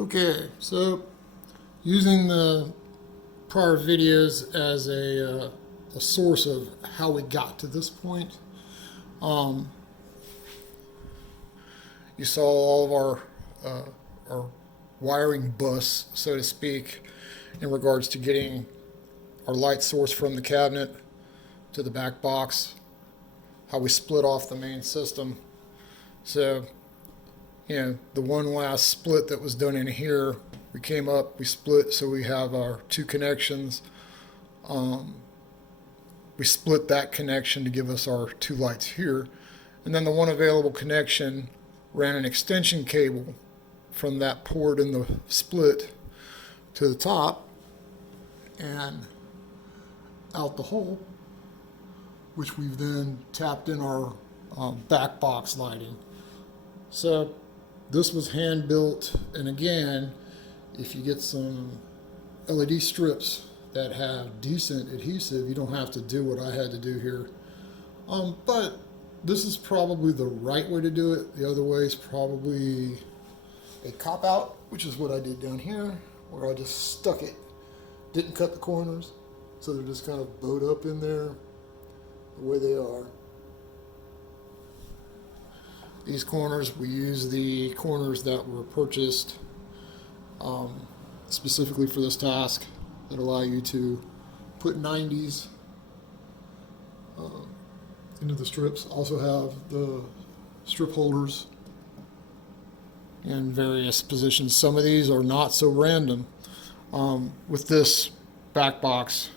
Okay, so using the prior videos as a source of how we got to this point, um, you saw all of our wiring bus, so to speak, in regards to getting our light source from the cabinet to the back box, how we split off the main system. So, the one last split that was done in here, we came up, we split, so we have our two connections. We split that connection to give us our two lights here. And then the one available connection ran an extension cable from that port in the split to the top and out the hole, which we've then tapped in our back box lighting. So this was hand built, and again, if you get some LED strips that have decent adhesive, you don't have to do what I had to do here. But this is probably the right way to do it. The other way is probably a cop out, which is what I did down here, where I just stuck it, didn't cut the corners, so they're just kind of bowed up in there the way they are. These corners, we use the corners that were purchased specifically for this task that allow you to put 90s into the strips. Also have the strip holders in various positions. Some of these are not so random. With this back box,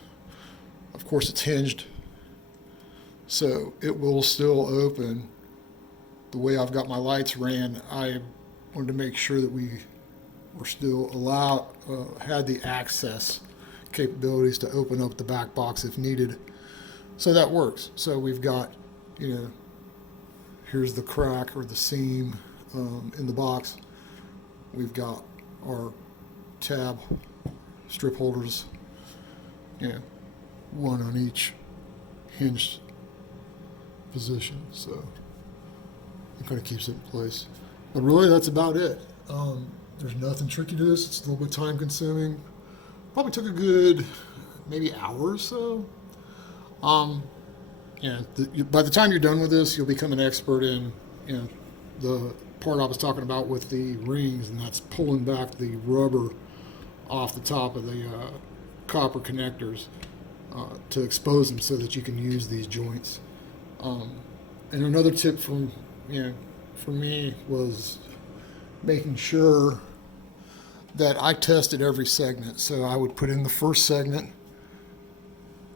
of course it's hinged, so it will still open. The way I've got my lights ran, I wanted to make sure that we were still had the access capabilities to open up the back box if needed. So that works. So we've got, here's the crack or the seam in the box. We've got our tab strip holders, one on each hinged position. So it kind of keeps it in place. But really, that's about it. There's nothing tricky to this. It's a little bit time consuming. Probably took a good maybe hour or so. By the time you're done with this, you'll become an expert in the part I was talking about with the rings, and that's pulling back the rubber off the top of the copper connectors to expose them so that you can use these joints. And another tip for me was making sure that I tested every segment. So I would put in the first segment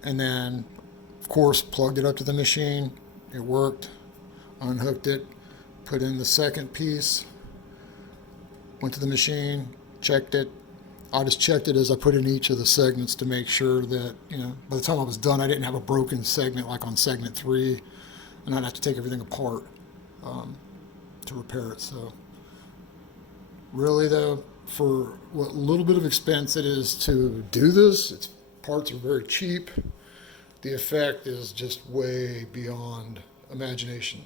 and then, of course, plugged it up to the machine. It worked. Unhooked it, put in the second piece, went to the machine, checked it. I just checked it as I put in each of the segments to make sure that, by the time I was done, I didn't have a broken segment like on segment 3, and I'd have to take everything apart to repair it. So really, though, for what little bit of expense it is to do this, parts are very cheap. The effect is just way beyond imagination.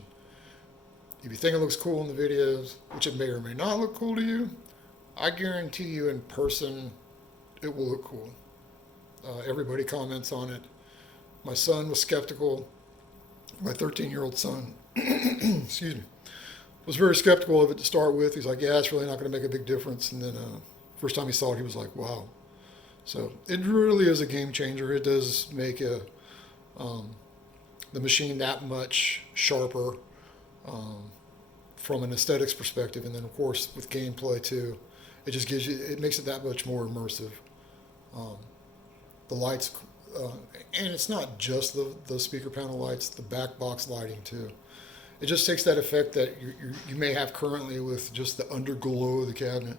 If you think it looks cool in the videos, which it may or may not look cool to you, I guarantee you in person it will look cool. Everybody comments on it. My son was skeptical. My 13-year-old son, excuse me, was very skeptical of it to start with. He's like, yeah, it's really not going to make a big difference. And then first time he saw it, he was like, wow. So it really is a game changer. It does make the machine that much sharper from an aesthetics perspective. And then, of course, with gameplay, too, it makes it that much more immersive. The lights, and it's not just the speaker panel lights, the back box lighting, too. It just takes that effect that you may have currently with just the underglow of the cabinet.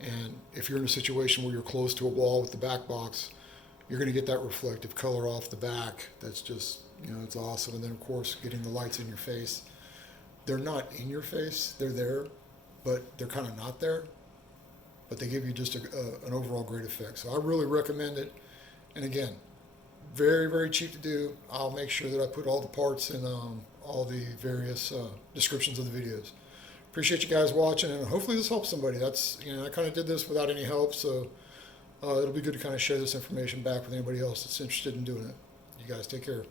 And if you're in a situation where you're close to a wall with the back box, you're going to get that reflective color off the back. That's just, it's awesome. And then, of course, getting the lights in your face. They're not in your face. They're there, but they're kind of not there. But they give you just an overall great effect. So I really recommend it. And again, very, very cheap to do. I'll make sure that I put all the parts in all the various descriptions of the videos. appreciate you guys watching, and hopefully this helps somebody. That's, I kind of did this without any help, so it'll be good to kind of share this information back with anybody else that's interested in doing it. You guys take care.